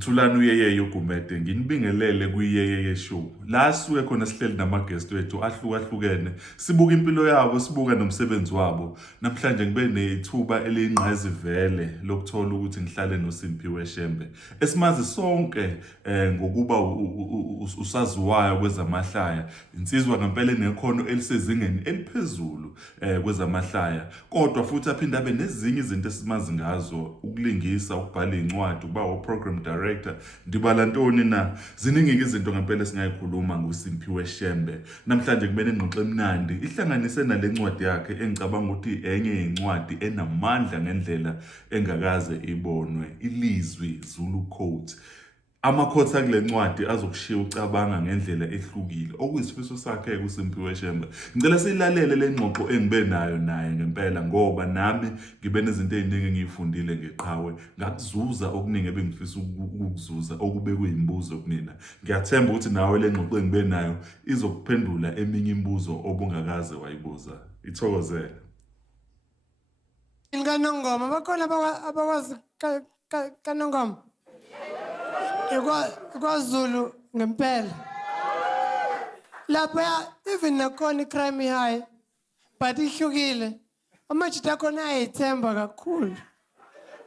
uThulani uyeye uGumede nginibingelele kuyeye show la suke khona sihleli namagest wethu ahlukahlukene sibuka impilo yabo sibuka nomsebenzi wabo namhlanje ngibe nethuba eliyingqayizivele lokuthola ukuthi ngihlale noSimphiwe Shembe esimazi sonke ngokuba usaziwayo kwezamahlaya insizwa ngempela nekhono elisezingeni eliphezulu kwezamahlaya kodwa futhi aphinda abe nezinye izinto esimazi ngazo ukulingisa ukubhala incwadi ukuba program director ndibala ntoni na ziningi izinto ngempela singayikhuluma ngoSimphiwe Shembe namhlanje kumele ingxoxo emnandi ihlanganise nalencwadi yakhe engicabanga ukuthi enye incwadi enamandla ngendlela engakaze ibonwe ilizwi Zulu Code amakhotha kule ncwadi azokushiya ucabanga ngendlela ehlukile okuyisifiso sakhe kuSimphiwe Shembe ngicela silalele lengxoxo engibe nayo naye ngempela ngoba nami ngibe nezinto eziningi engiyifundile ngeqhawe ngakuzuza okuningi ebengifisa ukukuzuza okube kuyimbuzo kunina ngiyathemba ukuthi nawe lengxoxo engibe nayo izokuphendula eminye imibuzo obungakaze wayibuza ithokozele Nganongoma bakhona abakwazi kanongoma kwaZulu ngempela lapha even nakhona icrime high but ihlukile amajita khona ayithemba kakhulu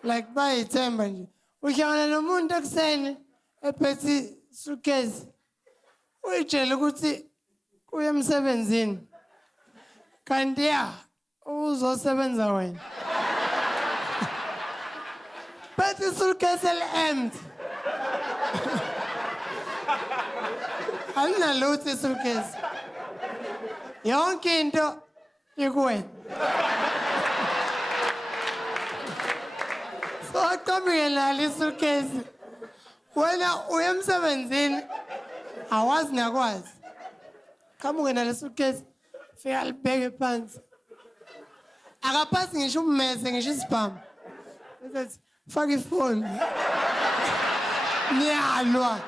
like bayithemba nje uhlangana nomuntu ekuseni ephethe suitcase uyitshela ukuthi uye emsebenzini kanti uzosebenza wena phethe suitcase empty Alunalutho isuitcase. Yonke into ikuwena. So aqhamile nalo isuitcase. Wena uye emsebenzini awazi nakwazi. Qamuke nalo isuitcase fika libheke phansi. Akaphasi ngisho ummese ngisho isibhamu. Ethi faka ifoni. Niyalwa.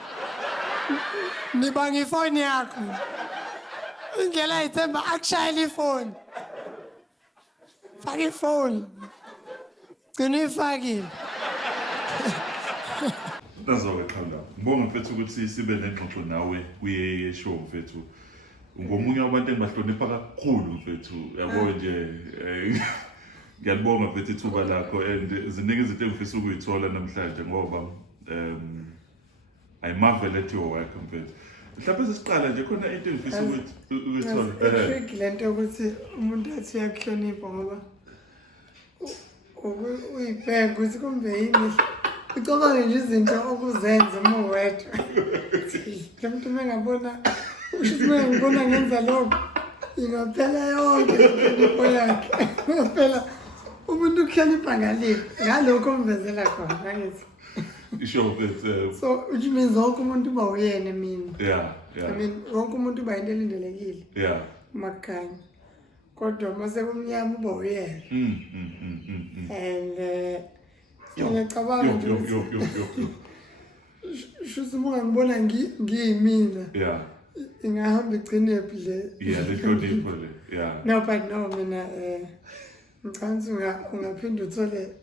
Nibanga ifoni yakho. Indlela ithemba akushayela ifoni. Faka ifoni. Gcina uyifakile. Nazo-ke qhala. Ngibonga mfethu ukuthi sibe nengxoxo nawe kuyeye show mfethu. Ngomunye wabantu engibahlonipha kakhulu mfethu. Yabo nje ngiyabonga mfethu ithuba lakho and ziningi izinto engifisa ukuyithola namhlanje ngoba I marvel at your work mfethu. Mhlawumbe sesiqala nje khona into engifisa ukuyithola. Trick lento ukuthi umuntu athi uyakuhlonipha ngoba uyibheka ukuthi kumbe yini ucabanga nje izinto okuzenza uma uwedwa. Lo muntu mengabona ngibona ngenza lokho ingaphela yonke into yakhe. Phela umuntu ukuhlonipha ngalokho omvezela khona ngathi. Sure, but so which means wonke umuntu uba uyena mina. Yeah. I mean wonke umuntu uba into elindelekile. Yeah. Makhanya. Kodwa mase kumnyama uba uyena. And ngiyacabanga nje. Shuthi ungangibona ngiyimina. Yeah. Ingahamba igcine le. Yeah, lehlonipho le. Yeah. No, but no mina ngicabanga ungaphinda uthole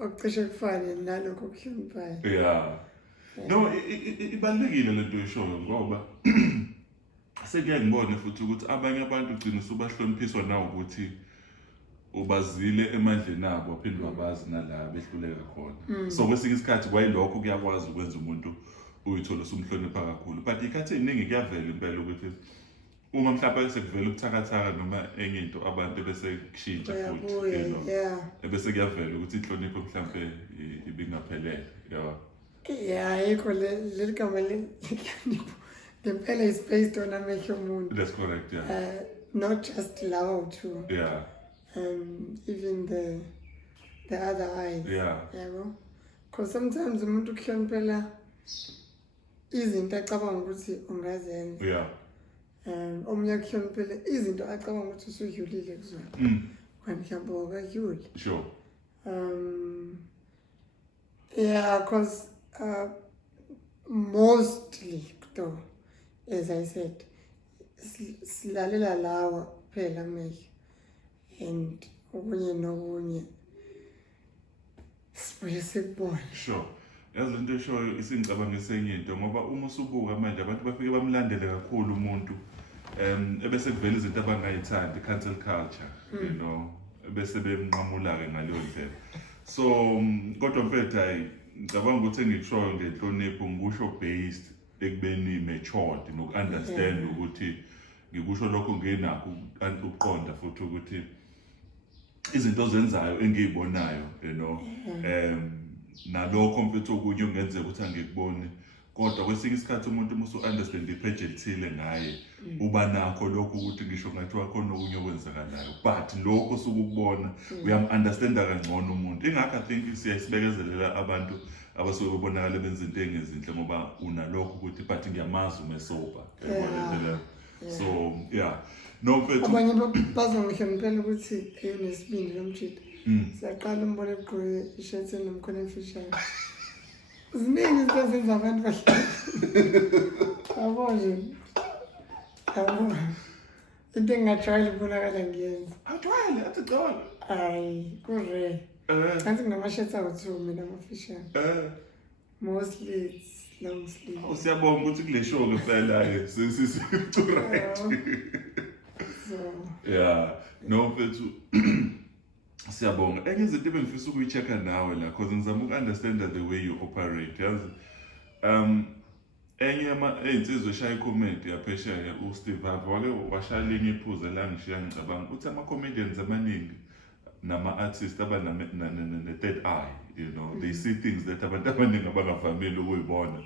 okucishe kufane nalokho okuhloniphayo. Yeah. No, ibalekile lento eshoyo ngoba sekuya ngibone futhi ukuthi abanye abantu ugcina usubahloniphiswa na ukuthi ubazile emandleni abo aphinde babazi nala behluleka khona. So kwesinye isikhathi kwayilokho kuyakwazi ukwenza umuntu uyithola usumhlonipha kakhulu. But ikhathi eziningi kuyavela impela ukuthi uma mhlawumbe sekuvela ubuthakathaka noma enye into abantu bese kushintsha futhi ebese kuyavela ukuthi inhlonipho mhlawumbe ibingaphelele yeah ikho le gama lenhlonipho ngempela is based on amehlo omuntu. That's correct, yeah. Not just lawo too. Yeah. Even the other eyes. Yeah. Yabo. Because sometimes umuntu ukuhloniphela izinto acabanga ukuthi ungazenza. Yeah. Omunye akuhloniphela izinto acabanga ukuthi usudlulile kuzona. Kanti mhlawumbe akayuli. Sure. Yeah, because mostly though, as I said, silalela lawa phela amehlo and okunye nokunye sibuye sikubone. Sure. yazi lento eshoyo isingicabangise enye into ngoba uma usubuka manje abantu bafike bamlandele kakhulu umuntu ebese kuvela izinto abangayithandi cancel culture you know bese bemnqamula-ke ngaleyo ndlela so kodwa mfethu hayi ngicabanga ukuthi engikushoyo ngenhlonipho ngikusho based ekubeni matured noku-understand ukuthi ngikusho lokho nginakho ukuqonda futhi ukuthi izinto ozenzayo engiyibonayo you know nalokho mfethu okunye ongenzeka ukuthi angikuboni kodwa kwesinye isikhathi umuntu musu understand ipage elithile ngaye uba nakho lokho ukuthi ngisho ngathi wakhona okunye okwenzakalayo but lokho sukubona uyam-understanda kangcono umuntu ingakho I think siyasibekezelela abantu abasuke bebonakala benza into engezinhle ngoba unalokho ukuthi but ngiyamazi umesoba so yeah no mfethu abanye bazongihloniphela ukuthi eyonesibindi lomjito siyaqala umbone egqoke ishirt enomkhono emfishane ziningi izinto ezenza abantu bahlale yabo nje yabo into engingajwayele ukubonakala ngiyenza ajwayele athi gcola hayi kure kanti nginama-shirts awu-2 mina amafishane mostly it's long sleeve siyabonga ukuthi kule show-ke phela-ke sisicurayight so yeah no mfethu siyabonga enye izinto ebengifisa ukuyi-check-a nawe la cause ngizama uku-understand the way you operate yazi enye ey'nsizwa eshaya i-comment yaphesheya uSteve Harvey wake washaya elinye iphuzu la ngishiya ngicabanga uthi ama-comedians amaningi nama-artists ne-third eye you know they see things that abantu abaningi abangavamile ukuyibona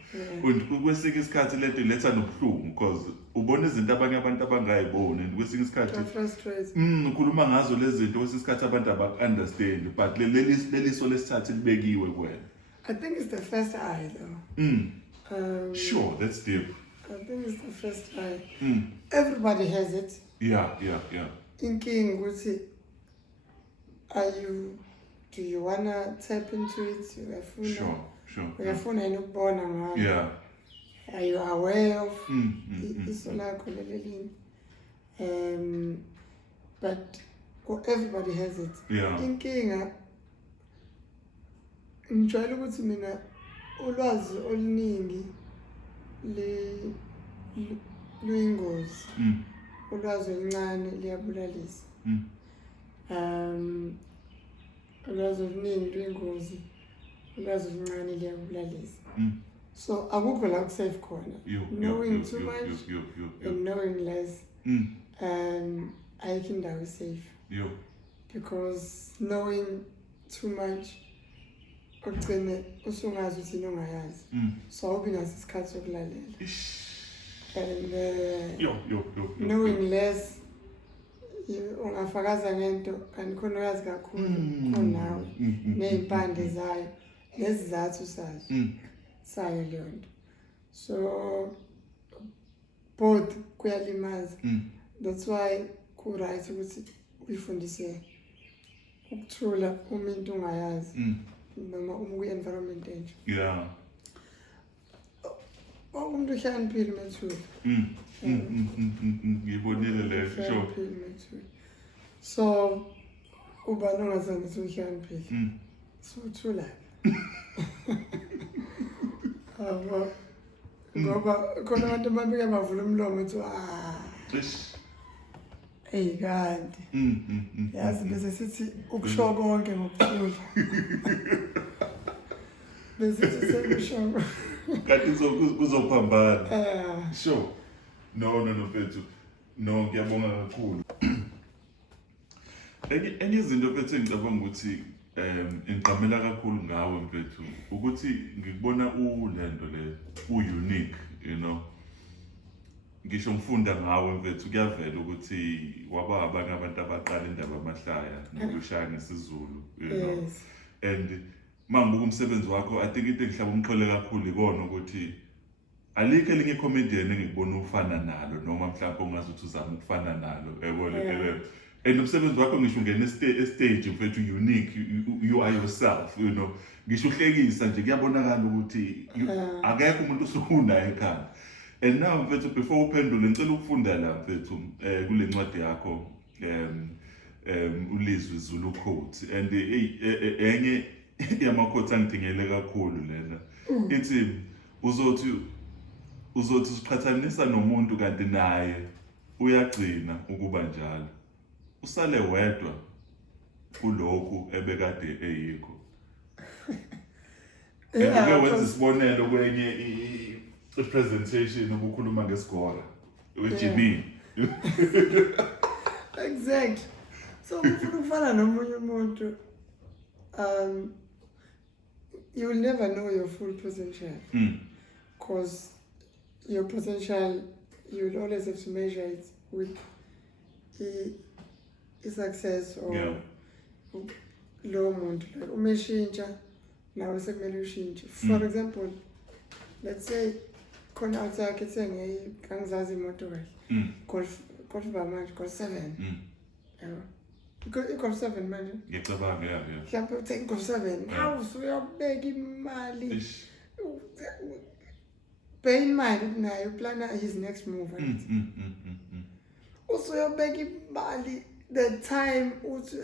kwesinye isikhathi lento iletha nobuhlungu because ubona izinto abanye abantu abangayiboni and kwesinye isikhathi ukhuluma ngazo lezi zinto kwesinye isikhathi abantu abaku-understand but leliso lesithathu libekiwe kuwena. I think it's the first eye though. Sure, that's deep. I think it's the first eye. Everybody has it. Yeah. Inking ukuthi do you wanna tap into it? Sure. Uyafuna yini ukubona ngayo? Yeah. Are you aware of iso lakho leli? But everybody has it. Yeah. Inkinga ngijwayele ukuthi mina ulwazi oluningi luyingozi. Ulwazi oluncane liyabulalisa. Ulwazi oluningi luyingozi. Ulwazi oluncane liyabulalisa. So akukho la ku-safe khona. Knowing too much and knowing less. Ayikho indawo safe. Because knowing too much ugcine usungazi ukuthi yini ongayazi. So awubi naso isikhathi sokulalela. And knowing less ungafakaza ngento kanti khona uyazi kakhulu kunawe ney'mpande zayo nesizathu sayo leyo nto. So both kuyalimaza. That's why ku-right ukuthi uyifundise ukuthula uma into ungayazi noma uma kwi-environment enje. Yeah. Umuntu uhlakaniphile methule. Ngibonile le show. So ubani ongazange ukuthi uhlakaniphile. So uthula. Ngoba khona abantu ababike bavula umlomo ethi hey kanti yazi bese sithi ukusho konke ngokuthula. Bese sithi sekusho kanti kuzophambana. Sure. No mfethu. No ngiyabonga kakhulu. Enye izinto mfethu engicabanga ukuthi ngigqamela kakhulu ngawe mfethu ukuthi ngikubona lento le unique you know. Ngisho ngifunda ngawe mfethu kuyavela ukuthi waba abanye abantu abaqala indaba amahlaya nokushaya nesiZulu you know. And mangibuka umsebenzi wakho I think into engihlaba umxhole kakhulu ikona ukuthi alikho elinye comedian engikubona ufana nalo noma mhlawumbe ungazi ukuthi uzama ukufana nalo yabona and umsebenzi wakho ngisho ungena stage mfethu unique you are yourself you know ngisho uhlekisa nje kuyabonakala ukuthi akekho umuntu usunayo ekhaya. And now mfethu before uphendule ngicela ukufunda la mfethu kule ncwadi yakho ulizwi Zulu quote and enye yamakhothi angidingele kakhulu lena. Ithi uzothi usiqhathanisa nomuntu kanti naye uyagcina ukuba njalo. Usale wedwa kulokhu ebekade eyikho. Eke wenza isibonelo kwenye i-presentation ukukhuluma ngesigora. Ujimini. Exactly. So ufuna ukufana nomunye umuntu, you will never know your full potential. Because your potential, you will always have to measure it with success or low muntu. Like umeshintsha nawe sekumele ushintshe. For example, let's say khona outside ethenge kangizazi imoto kahle. Golf manje Golf 7. Yabo. I-Golf 7 manje. Ngiyacabanga yeah. Mhlawumbe uthenge i-Golf 7. Hawu usuyobeka imali. Bear in mind naye uplana his next move. Usuyobeka imali the time uthi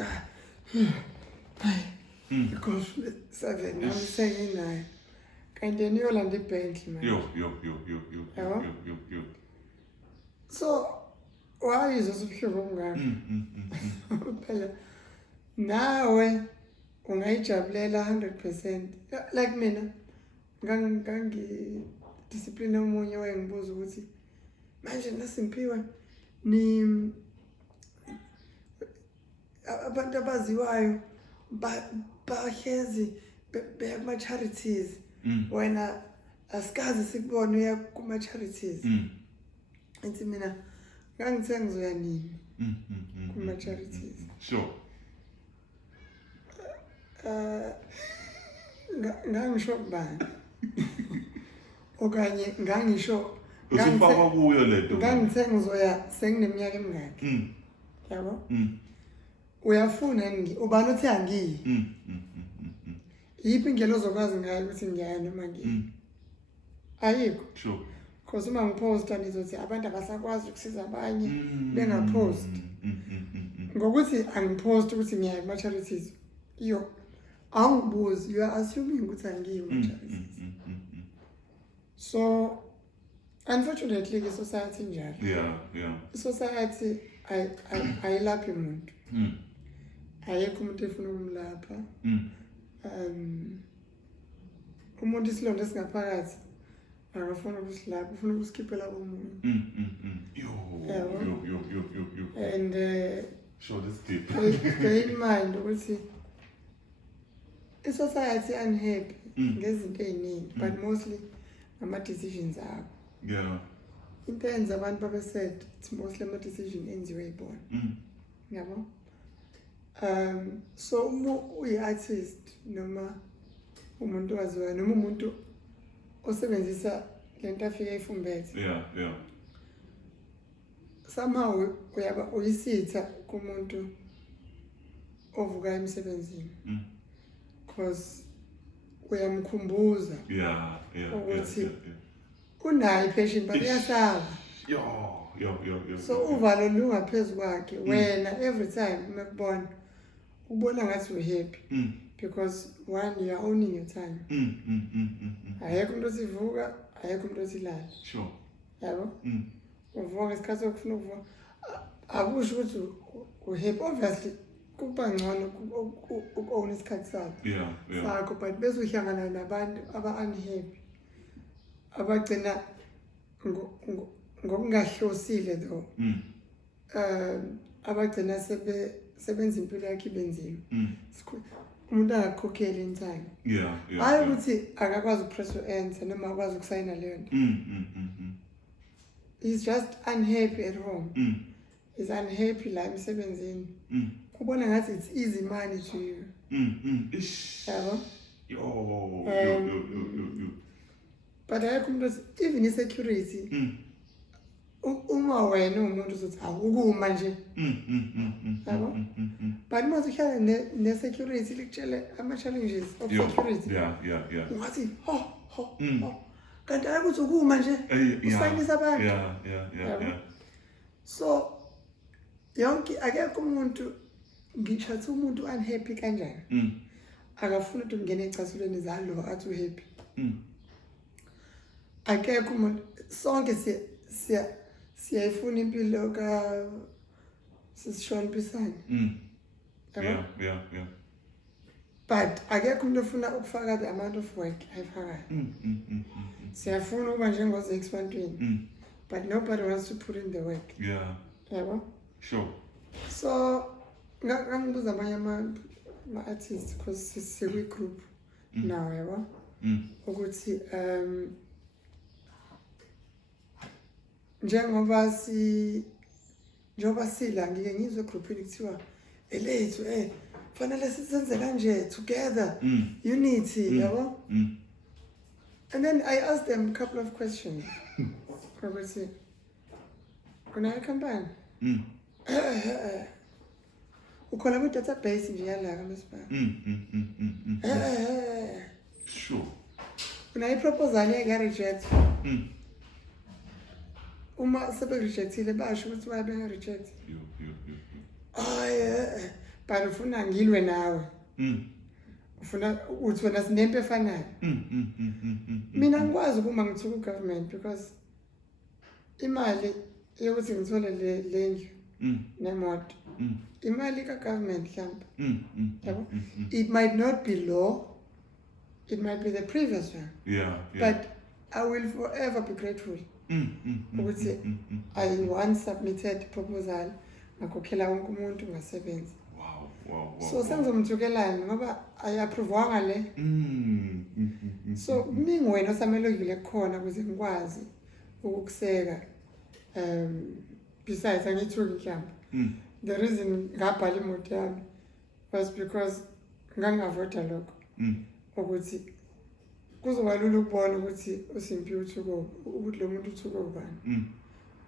Golf 7 nami senginayo. Kanti niyolanda iBentley manje. Yo. So why is this ubuhlungu ngakho? Phela nawe ungayijabulela 100%. Like mina ngangi discipline omunye wayengibuza ukuthi manje nasimpiwe ni abantu abaziwayo bahlezi beya kuma charities. Wena asikazi sikubona uya kuma charities. Enthi mina ngangithe ngizoya nini kuma charities. Sure. Ngangisho kubani okanye ngangisho usifaka kuyo lento ngangithe ngizoya sengineminyaka emingaki. Yabo? Uyafuna ubani uthi angiyi. Yiphi indlela ozokwazi ngayo ukuthi ngiyaya noma ngiyi? Ayikho. Sure. Because uma ngiposta nizothi abantu abasakwazi ukusiza abanye bengapost. Ngokuthi angipost ukuthi ngiyaya kuma charities. Yo angibuzi, you are assuming ukuthi angiyi kuma charities. So unfortunately the society njalo. Yeah. Society ayilaphi umuntu. Ayekho umuntu efuna ukumlapha. Umuntu isilonda esingaphakathi akafuna ukusilapha, ufuna ukusikhiphela komunye. Yo. And sure, this deep. bear in mind ukuthi i-society unhappy ngezinto eziningi, but mostly ama-decisions abo. Yeah. Into enza abantu babe sad, it's mostly ama-decision enziwe yibona. Yabo? So uyi-artist noma umuntu waziwayo noma umuntu osebenzisa lento afike ifumbethe. Yeah. Somehow uyisitha kumuntu ovuka emsebenzini. Because uyamkhumbuza. Yeah. Ukuthi unayo passion but uyasaba. Yo. So uvalo lungaphezulu kwakhe wena every time umekubona ubona ngathi we happy because one you are owning your time. Ayekho umuntu osivuka, ayekho umuntu osilala. Sure. Yabo? Uvuka ngesikhathi okufuna ukuvuka. Akusho ukuthi uhappy, obviously kuba ngcono uku-own isikhathi sakho. Yeah. Sakho but bese uhlangana nabantu aba-unhappy abagcina ngokungahlosile though. Abagcina sebenza impilo yakhe ibenzima. Umuntu angakhokheli in time. Yeah. Hayi ukuthi akakwazi ukupress enter noma akwazi ukusayina leyo nto. He's just unhappy at home. He's unhappy la emsebenzini. Ubona ngathi it's easy money to you. Yabo? Yo. But ayekho umuntu even insecurity. Uma wena umuntu uzothi awukuma nje. Yabo? But mase uhlala ne-security likutshele ama-challenges of security. Yeah. Ungathi kanti ayekuthi ukuma nje usayinisa abantu. Yeah. So yonke akekho umuntu ngishathi umuntu unhappy kanjani. akafuna ukuthi ungene ecasulweni zalo athi uhappy. Akekho umuntu sonke siyayifuna impilo ka sisishona Pisani. Yeah. But akekho umuntu ofuna ukufaka the amount of work ayifakayo. Siyafuna ukuba njengoze expandweni. But nobody wants to put in the work. Yeah. Yabo? Sure. So ngangibuza amanye ama-artists because sikwi-group now yabo ukuthi njengoba sila ngike ngizwe egroupini kuthiwa elethu fanele sisenze kanje together unity yabo. And then I asked them a couple of questions ukuthi kunayo company ukhona ku-database nje yala kamasipala. Sure. Kunayo iproposal eka-reject. Uma sebe-rejectile basho ukuthi why benga-reject. But ufuna ngilwe nawe. Ufuna uthi wena sinempe efanayo. Mina ngikwazi ukuma ngithuka ugovernment because imali yokuthi ngithole lendlu nemoto imali ka-government mhlawumbe. It might not be law, it might be the previous one. But I will forever be grateful ukuthi I once submitted proposal ngakhokhela wonke umuntu ngasebenzi. Wow. So sengizomthukelana ngoba ayapruvwanga le. So kuningi wena osamelekile khona ukuze ngikwazi ukukuseka. Besides angithuki mhlawumbe. The reason ngabhala imoto yami was because ngangavota lokho ukuthi kuzoba lula ukubona ukuthi uSimphi uthuko ukuthi lo muntu uthuko ubani.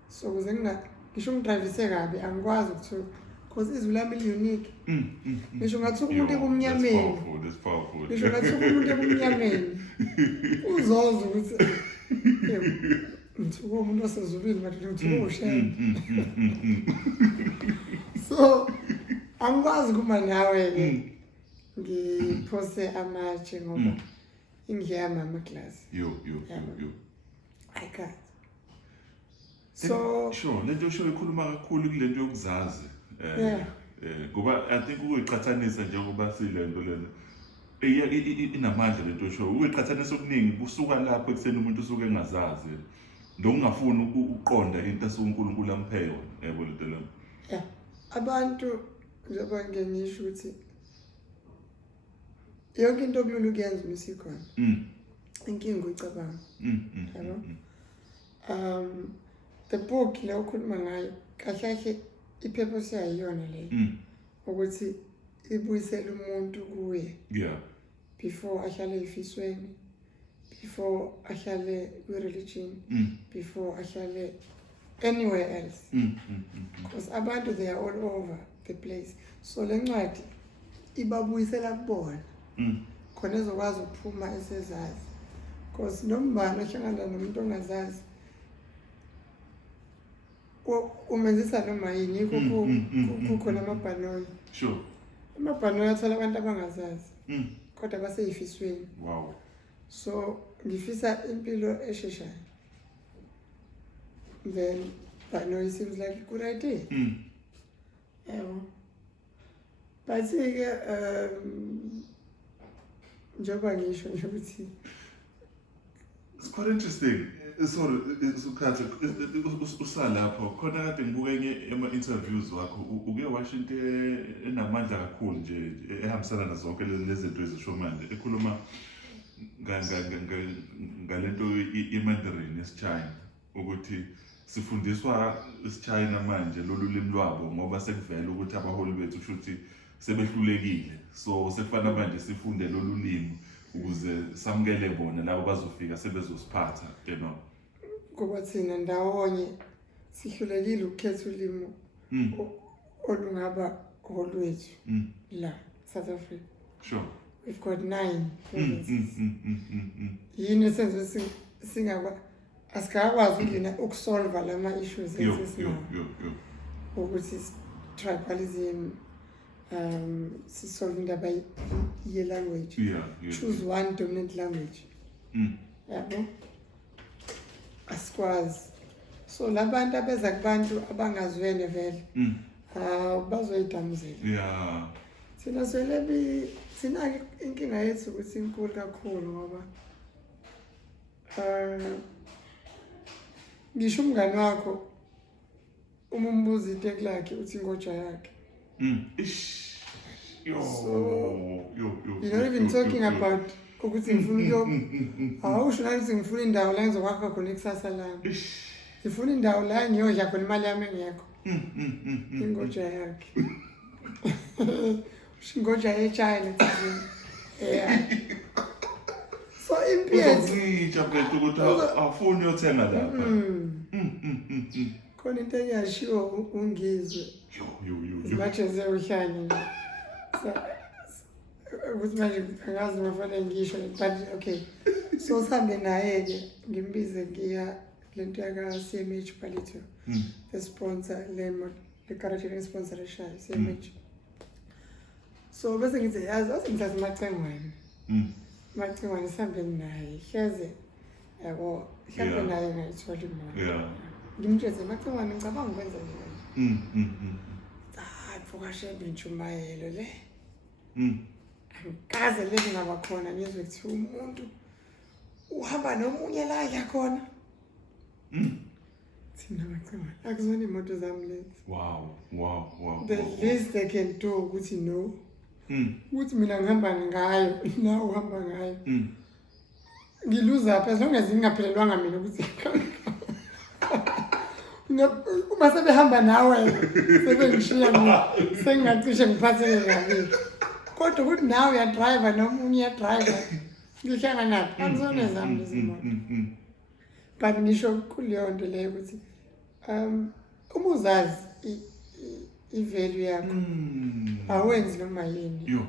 So kuze ngisho ngidrivise kabi angikwazi ukuthuka because izwi lami li-unique. Ngisho ngathuka umuntu ebumnyameni. Ngisho ngathuka umuntu ebumnyameni uzoza ukuthi ngithuka umuntu osezulwini but ngithuka uShembe. So angikwazi kuma nawe-ke ngiphose amatshe ngoba ingiyama amaklasi. I can't. So sure, lento usho ikhuluma kakhulu kulento yokuzazi. Ngoba I think ukuyiqhathanisa njengoba silento lena inamandla lento usho ukuyiqhathanisa okuningi kusuka lapho ekseni umuntu usuke engazazi ngokungafuni ukuqonda into esuNkulunkulu amphe yona yebo lento lena. Abantu njengoba ngisho ukuthi yonke into okulula ukuyenza uma isikhona. Inkinga uyicabanga. Yabo? The book le ukhuluma ngayo kahle ipurpose yayo iyona le ukuthi ibuyisele umuntu kuye. Before ahlale efisweni, before ahlale kwi-religion, before ahlale anywhere else. Because abantu they are all over the place. So le ncwadi ibabuyisela kubona. Khona ezokwazi ukuphuma esezazi. Because nombani ohlangana nomuntu ongazazi umenzisa noma yini yikho kukhona amabhanoyi. Sure. Amabhanoyi athola abantu abangazazi kodwa baseyifisweni. Wow. So ngifisa impilo esheshayo. Then bhanoyi seems like a good idea. Yebo. But-ke njengoba ngisho nje ukuthi it's quite interesting. Sorry, usukhathe usalapho khona kade ngibuka enye ama-interviews wakho uke washo into enamandla kakhulu nje ehambisana nazo zonke lezi zinto ezisho manje ekhuluma ngalento iMandarin yesiChina ukuthi sifundiswa isiChina manje lolulimi lwabo ngoba sekuvela ukuthi abaholi bethu shuthi sebehlulekile, so sefana manje sifunde lolulimi ukuze samukele bona labo bazofika sebezosiphatha ngoba thina ndawonye sihlulekile ukukhetha ulimi olungaba olwethu la South Africa. Sure. We've got 9 provinces. Yini esenze singaba asikakwazi ukuyina ukusolve lama issues esinawo ukuthi tribalism, sisolve indaba ye-language. Yeah. Choose one dominant language. Yabo? Asikwazi. So labantu abeza kubantu abangazwene vele. Bazoyidamuzela. Yeah. Sina swelebi sina inkinga yethu ukuthi inkulu kakhulu ngoba ngisho umngane wakho uma umbuza iteki lakhe uthi ingoja yakhe. Ish. You not even talking about ukuthi ngifuna awusho ukuthi ngifuna indawo la ngizokwakha khona ikusasa lami. Ngifuna indawo la ngiyodla khona imali yami engekho. Ingoja yakhe. Ingoja yeChina thizini. Yeah. So impiyethu uzongitsha bethu ukuthi afuni uyothenga lapha. Khona into engiyashiwo ungizwe. As much as uhlanye. So ukuthi manje angazi ngifane ngisho but okay. So sihambe naye ke ngimbize ngiya lento yaka CMH Palito. The sponsor le karate sponsor eshayo CMH. So bese ngithi yazi ngithatha macengwane. Macengwane sihambe naye hleze yabo sihambe naye ngayithola imali. Yeah. Ngimtsheze macengwane ngicabanga ukwenza njani. Fokashe benchumayelo le. Angikaze lezi ngaba khona ngizwe kuthi umuntu uhamba nomunye la yakhona. Thina macengwane akuzona imoto zami lezi. Wow. The least they can do ukuthi no. Ukuthi mina ngihamba ngayo na uhamba ngayo. Ngiluza apha as long as ngingaphelelwanga mina ukuthi uma sebehamba nawe sebengishiya mina sengingacishe ngiphatheke kabi. Kodwa ukuthi nawe uya driver nomunye uya driver ngihlanga naphi akuzona zami lezi moto. But ngisho kuleyo nto leyo ukuthi uma uzazi i-value yakho awenzi noma yini.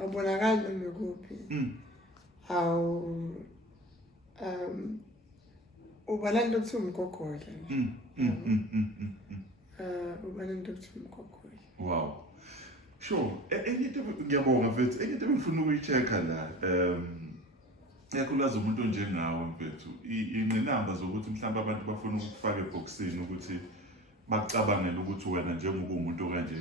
Awubonakali noma kuphi. Ubalanda ukuthi umgogodla nje. Ubalanda ukuthi umgogodla. Wow. Sure. Enye into ngiyabonga mfethu. Enye into engifuna ukuyichecka la yakhulaza umuntu onjengawe mfethu. Inqinamba zokuthi mhlawumbe abantu bafuna ukufaka eboxini ukuthi bacabangela ukuthi wena njengoba umuntu kanje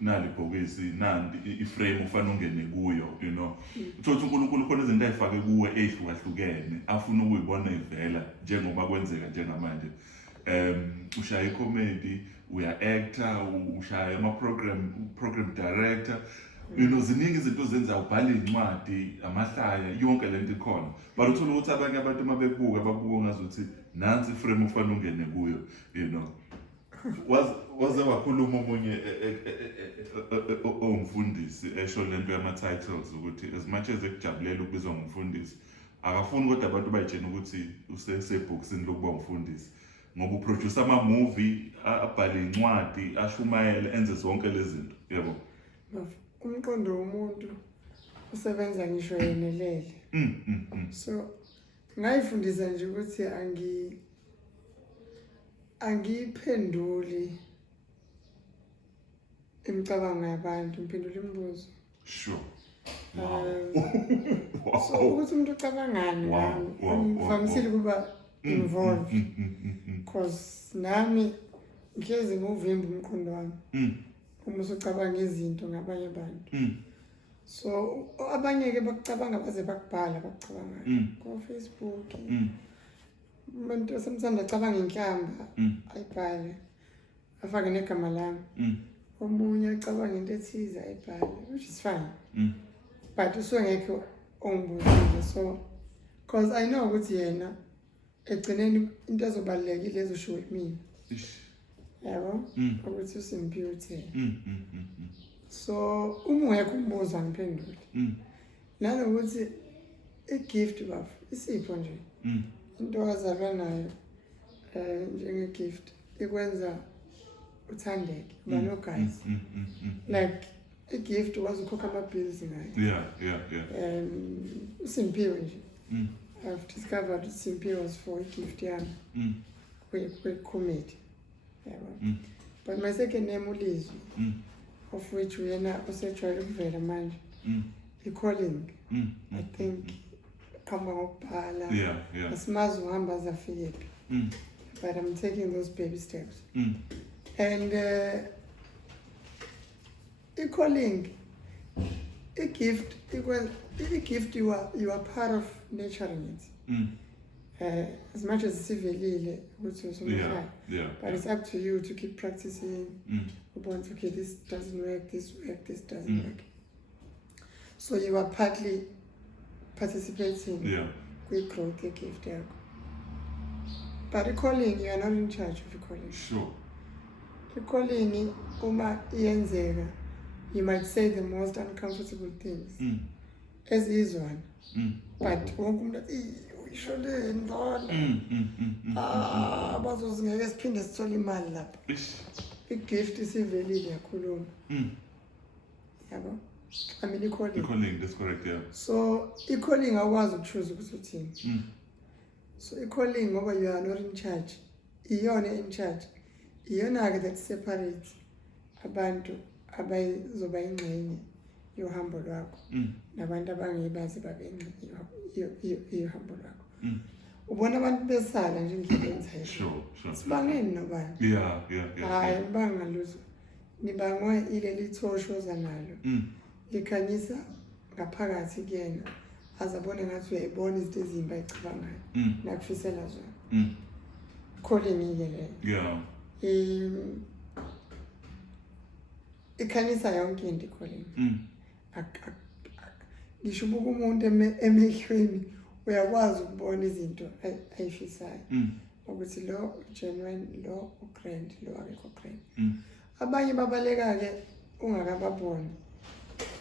nali ibhokisi nandi iframe ufana ungene kuyo, you know. Uthothi uNkulunkulu khona izinto ayifake kuwe ehlukahlukene afuna ukuyibona ivela njengoba kwenzeka njengamanje. Ushaya icomedy, uya actor, ushaya program director. You know, ziningi izinto zenza ubhala incwadi, amahlaya, yonke lento ikhona. But uthola ukuthi abanye abantu mabebuka babuka ngazuthi nansi iframe ufana ungene kuyo, you know. Waze wakhuluma omunye ongumfundisi esho lento yama-titles ukuthi as much as ekujabulela ukubizwa ngumfundisi akafuni kodwa abantu bayitshena ukuthi usebhokisini lokuba umfundisi ngoba uproduce ama-movie abhale incwadi ashumayele enze zonke lezi zinto yebo. Umqondo womuntu usebenza ngisho yenelele. So ngayifundisa nje ukuthi angiphenduli imicabango yabantu, ngiphendula imibuzo. Sure. So ukuthi umuntu ucabangani ngami ngivamisile ukuba involved because nami ngihlezi nguvimba umqondo wami uma usucabanga izinto ngabanye abantu. So abanye ke bakucabanga baze bakubhala bakucabanga ko Facebook. Umuntu sometimes acabanga inhlamba ayibhale afake negama lami. Omunye acabanga into ethize ayibhale, which is fine. But usungekho ongibuzile, so because I know ukuthi yena egcineni into ezobalekile ezoshiwo kimi. Yabo ukuthi uSimphiwe utheni. So uma ungekho umbuza ngiphendule. Nanokuthi igift bafo isipho nje. Into wazalwa nayo njenge gift ikwenza uthandeke bano guys. Like a gift was ukhokha ama bills ngayo. Yeah. USimphiwe nje. I've discovered USimphiwe was for a gift yami. Kwe comedy. Yeah. but my second name uLizwi, of which uyena usejwayele ukuvela manje, i-calling. I think khamba ngokubhala. Yeah. Asimazi uhamba azafikephi. But I'm taking those baby steps. And i-calling, i-gift, you are part of nurturing it. As much as sivelile, which was but it's up to you to keep practicing. Okay, this doesn't work, this doesn't work. So you are partly participating with growth, the gift. But i-calling, you are not in charge of i-calling. Sure. I-calling, uma iyenzeka, you might say the most uncomfortable things. As is one. But wonke umuntu athi uyishole ndlala. Bazozingeke siphinde sithole imali lapha. I-gift isivelile yakhuluma. Yabo? I mean i-calling. I-calling, that's correct, yeah. So i-calling awukwazi ukuchoose ukuthi uthini. So i-calling ngoba you are not in charge. Iyona in charge. Iyona-ke that separates abantu abazoba ingxenye yohambo lwakho nabantu abangebazi babe yohambo lwakho. Ubona abantu besala nje indlela enzayo. Sure. Sibangeni nobani? Yeah. Hayi banga lutho. Nibangwe ileli thosho ozanalo. Likhanyisa ngaphakathi kuyena. Azabone ngathi uyayibona izinto ezimba ezicabangayo. Nakufisela zona. Calling ke le. Yeah. Ikhanyisa yonke into i-calling. Ngisho ubuka umuntu emehlweni uyakwazi ukubona izinto ayifisayo. Ukuthi lo genuine, lo grand, lo akekho grand. Abanye babaleka-ke ungakababoni.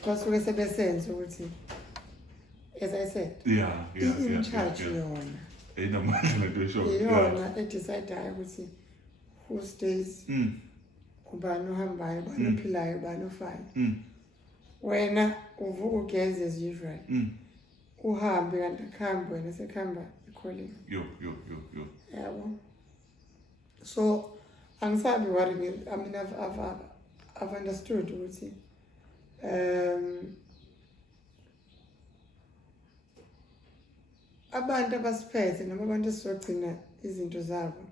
Basuke sebesenza ukuthi, as I said, in charge yona. Yona edecidayo ukuthi who stays, ubani ohambayo, ubani ophilayo, ubani ofayo. Wena uvuka ugeze as usual. Uhambe kanti akuhambe wena sekuhamba i-calling. Yo. Yabo. So angisabi worried. I mean I've understood ukuthi abantu abasiphethe noma abantu esizogcina izinto zabo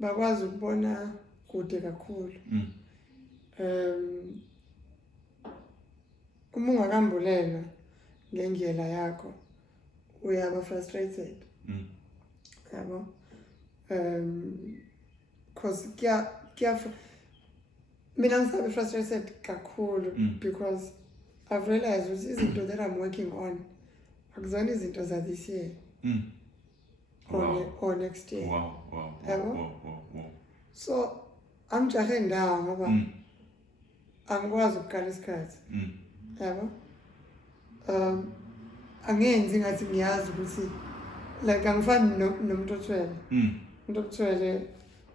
bakwazi ukubona kude kakhulu. Uma ungakambulelwa ngendlela yakho uyaba frustrated. Yabo. Because mina ngisabe frustrated kakhulu because I've realized ukuthi izinto that I'm working on akuzona izinto za this year. Or next year. Wow. So angijahe ndawo ngoba angikwazi ukuqala isikhathi. Yabo. Angenzi ngathi ngiyazi ukuthi like angifani nomuntu othwele. Umuntu othwele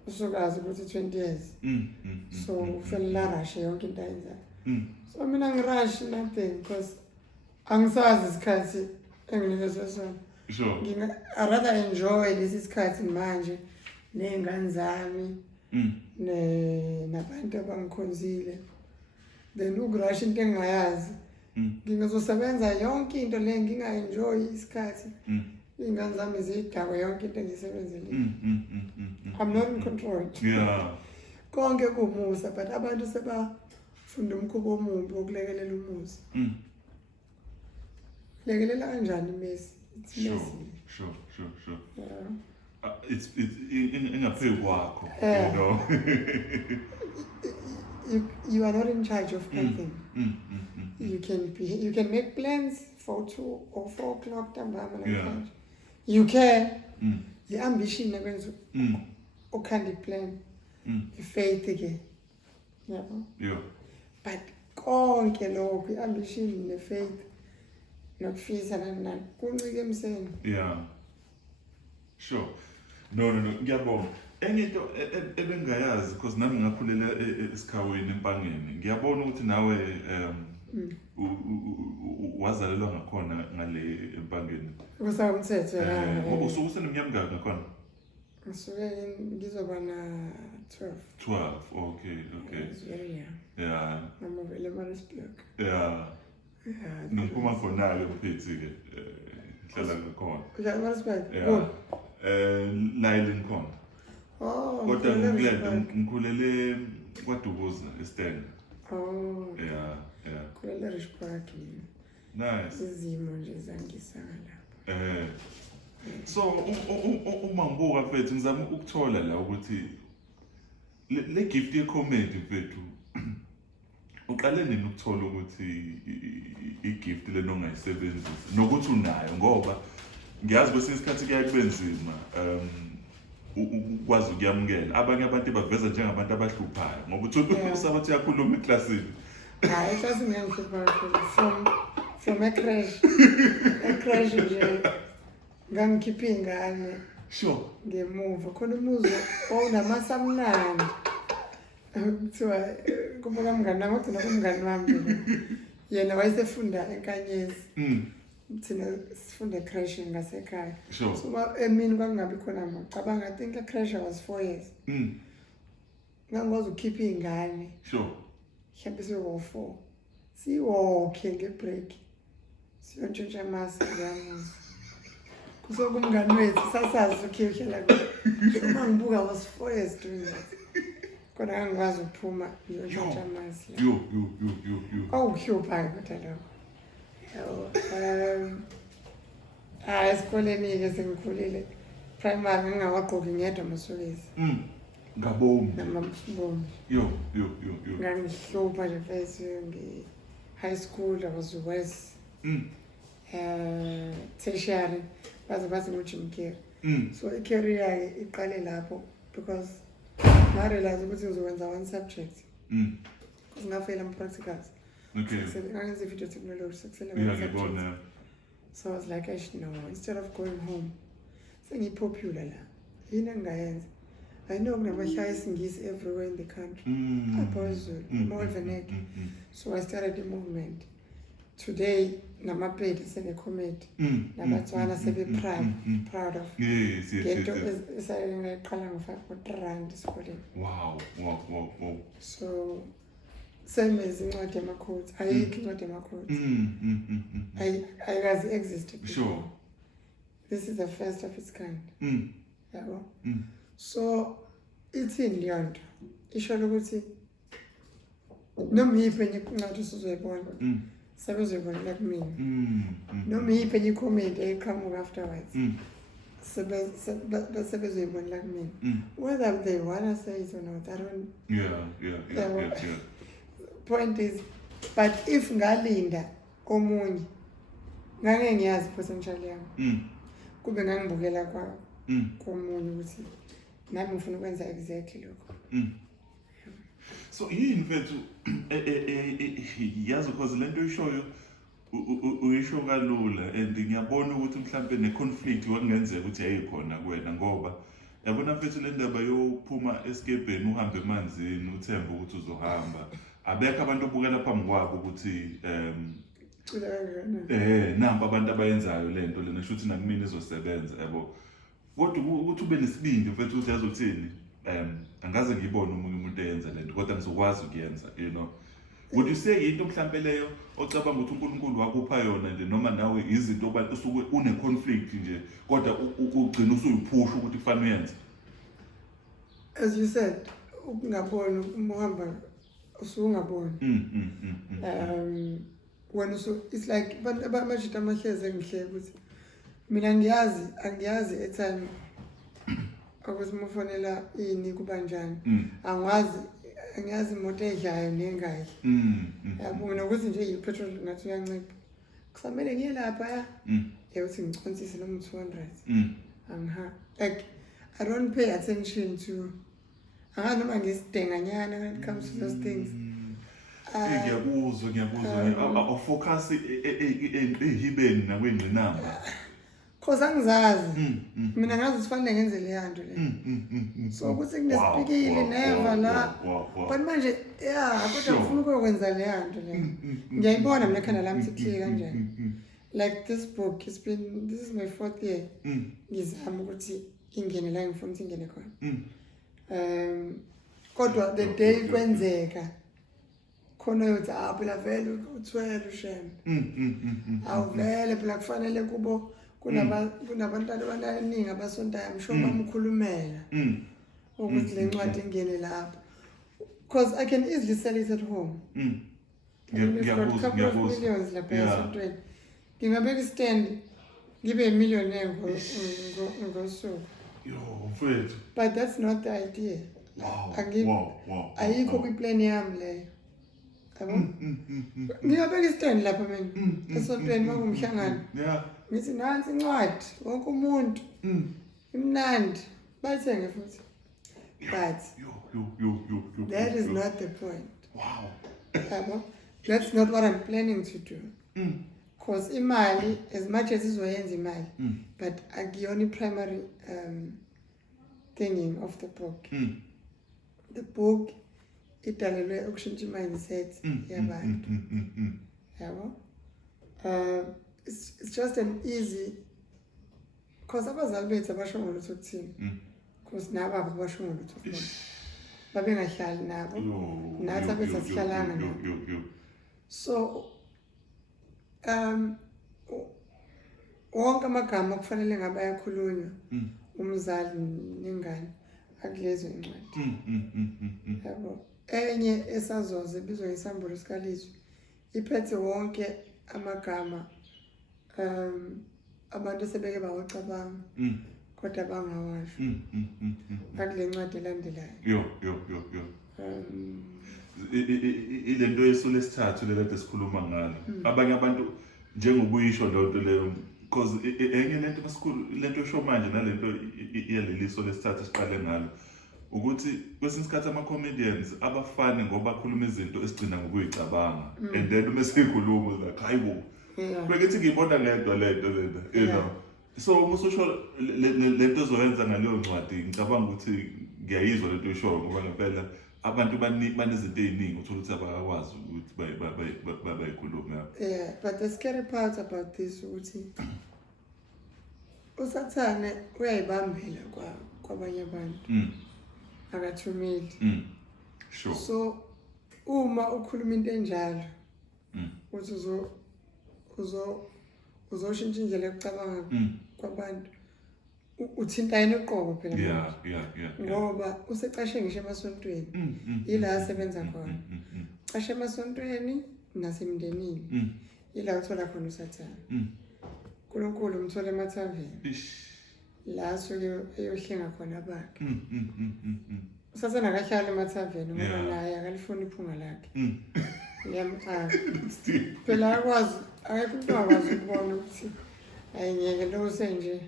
usukazi ukuthi 20 years. So ufela la rush yonke into ayenzayo. So mina ngirush nothing because angisazi isikhathi enginikezwe sona. Sure. I rather enjoy lesi sikhathi manje nezingane zami nabantu abangikhonzile then ukurush into engingayazi. Ngingazosebenza yonke into le nginga-enjoy isikhathi. Iy'ngane zami ziyidakwe yonke into engiyisebenzile. I'm not in control. Yeah. Konke kuwumusa but abantu sebafunda umkhuba omumbi wokulekelela umusa. Lekelela kanjani Messi? It's messy. Sure. Yeah. It's ingaphezu kwakho, you know. You are not in charge of anything. You can make plans for 2 or 4 o'clock ntambama. You can. The ambition akwenza ukhanda plan. Faith again. Yeah. But konke lokho i-ambition ne-faith nokufisa nani kuncike emseni. Yeah. Sure. No. Ngiyabonga. Enye into ebengayazi because nami ngakhulela esikhaweni empangeni. Ngiyabona ukuthi nawe wazalelwa ngakhona ngale empangeni. Kusamthetho ngoba ususeneminyaka ngakhona. ngisuke ngizoba na 12. 12, okay. It's very young. Yeah. Ngamavele Maritzburg. Yeah. Yeah. Ngiphuma khona-ke mfethi-ke hlala ngakhona. Uhlala Maritzburg? Yeah. La eLincoln. Oh, Kodwa ngikhulele kwaDukuza eStanda. Oh. Yeah. Khulele Richburg. Nice. Izimo nje zangisala lapho. So uma ngibuka mfethu ngizama ukuthola la ukuthi le gift ye-comedy mfethu uqale nini ukuthola ukuthi i-gift lena ongayisebenzisa nokuthi unayo ngoba ngiyazi kwesinye isikhathi kuyaye kube nzima ukwazi ukuyamukela abanye abantu baveza njengabantu abahluphayo ngoba uthi usabathi uyakhuluma eklasini. Hayi eklasini ngiyahlupha kakhulu from a-crash nje ngangikhipha ingane sure ngemuva khona umuzwa onamasa amnandi kuthiwa kuba kamngani nami ugcina kumngani wami yena wayesefunda enkanyezi thina sifunda crashing ngasekhaya sure so emini kwakungabi khona ngicabanga I think a crash was 4 years ngangikwazi ukukhipha ingane sure mhlawumbe siwo-4 siwokhe ngebreak siyontshontsha amasi ngiyamuza kusokumngani wethu sasazi ukhipha uma ngibuka was 4 years doing that kodwa ngangikwazi ukuphuma ngiyontshontsha amasi yo awukuhluphayo kodwa lokho esikoleni-ke sengikhulile primary ngingawagqoki ngedwa amasokisi ngabomu namabomu yo ngangihlupha nje first nge-high school I was worse tertiary baze bathi ngujimkiri so i-career-ke iqale lapho because ngarealize ukuthi ngizokwenza one subject because ngafeyila ama-practicals ngangenza i-video technology sekusele ngiyabona. so I was like no instead of going home sengiyi-popular la yini engingayenza I know kunamahlaya esingisi everywhere in the country aphezulu eMoveneke so I started the movement today namapedi sene-comedy nabatswana sebe-proud of ngento esayengayiqala ngo-5 rand esikoleni. Wow. So same as incwadi yama-codes ayikho incwadi yama-codes ayikazi exist sure this is the first of its kind yabo so ithini leyo nto isho ukuthi noma yiphi enye incwadi usuzoyibona sebezoyibonela kumina noma yiphi enye icomment eqhamuka afterwards sebezoyibonela kumina whether they wanna say it or not I don't yeah. point is but if ngalinda omunye ngake ngiyazi potential yami kube ngangibukela komunye ukuthi nami ngifuna ukwenza exactly lokho so yini mfethu yazi because lento ishoyo uyisho kalula and ngiyabona ukuthi mhlambe ne-conflict wakungenzeka ukuthi yayikhona kuwena ngoba yabona mfethu le ndaba yokuphuma escape uhambe emanzini uthemba ukuthi uzohamba abekho abantu obukela phambi kwabo ukuthi namba abantu abayenzayo lento lena shuthi nakumina izosebenza yabo kodwa ukuthi ube nesibindi mfethu ukuthi yazothini angaze ngibone umunye umuntu eyenza lento kodwa ngizokwazi ukuyenza would you say into mhlambe leyo ocabanga ukuthi uNkulunkulu wakupha yona nje noma nawe izinto usuke une conflict nje kodwa ugcina usuyiphusha ukuthi kufanele uyenze as you said ukungabona umuhamba usungabona when it's like abantu abamajita amahleze engihleke ukuthi mina angiyazi etime akusimufonela ini kubanjani angiyazi imoto edlayo nengayi yabona ukuthi nje i-petrol ngathi uyancipha kusamele ngiye lapha uthi ngichonsise noma 200 like I don't pay attention to noma ngisidenganyana when it comes to those things ngiyakuzwa awufocus ehibeni nakwengqinamba cause angizazi mina ngazi sifanele ngenze le yanto le so ukuthi kunesipikile never la but manje kodwa ngifuna ukwenza le yanto le ngiyayibona mina khona lami sikhile kanjani like this book this is my 4th year ngizama ukuthi ingene la ngifuna ukuthi ingene khona. Kodwa the day kwenzeka khona uthi phela vele uthwele ushem. Awuvele phela kufanele kubo kunabantwana abaningi abasontayo ngisho bamkhulumela ukuthi le ncwadi ingene lapho. Because I can easily sell it at home. We've got a couple of millions lapha esontweni. Ngingabeka stand give a millionaire ngosuku. Yo, mfethu. But that's not the idea. Wow. Ayikho kwiplan yami leyo. Yabo? Ngiyabeka stand lapha mina esontweni makungumhlangano. Yeah. Ngithi nansi incwadi wonke umuntu. Imnandi bayithenge futhi. But that is not the point. Wow. Yabo? That's not what I'm planning to do. Because imali, as much as izoyenza imali, but akuyona primary thinking of the book. The book idalelwe ukushintsha mindset yabantu. Yabo? It's just an easy, because abazali bethu abasho ngolutho kuthini. Because nababo basho ngolutho kubona. Babengahlali nabo. Nathi abethu asihlalanga nabo. So wonke amagama kufanele ngabe ayakhulunywa umzali nengane akulezo incwadi. Yabo? Enye esazoze bizwa isambulo sikalizwe iphethe wonke amagama abantu sebeke bawacabanga kodwa bangawasho akule ncwadi elandelayo. Yo. Ilento yesule sithathu lento sikhuluma ngalo. Abanye abantu njengobuyisho lonto leyo because enye lento masikhulu lento esho manje nalento iyaleliso lesithathu siqale ngalo ukuthi kwesinye isikhathi ama-comedians abafani ngoba bakhuluma izinto esigcina ngokuyicabanga and then uma sikhuluma like hayibo bekithi ngiyibona ngedwa lento you know. So umusho lento ozoyenza ngaleyo ncwadi ngicabanga ukuthi ngiyayizwa lento eshoyo ngoba ngempela abantu banezinto eziningi uthola ukuthi abakwazi ukuthi bayikhulume. Yeah, but the scary part about this ukuthi usathane uyayibambela kwabanye abantu. Akathumeli. Sure. So uma ukhuluma into enjalo uthi uzoshintsha indlela yokucabanga kwabantu uthinta yena uqobo phela. Yeah. Ngoba usecashe ngisho emasontweni ila asebenza khona. Cashe emasontweni nasemndenini ila uthola khona usathane. uNkulunkulu umthola emathaveni la suke eyohlenga khona bakhe. Usathane akahlala emathaveni ngoba naye akalifuni iphunga lakhe. Ngiyamxaka phela akwazi akakwazi ukubona ukuthi ayengeke lo senje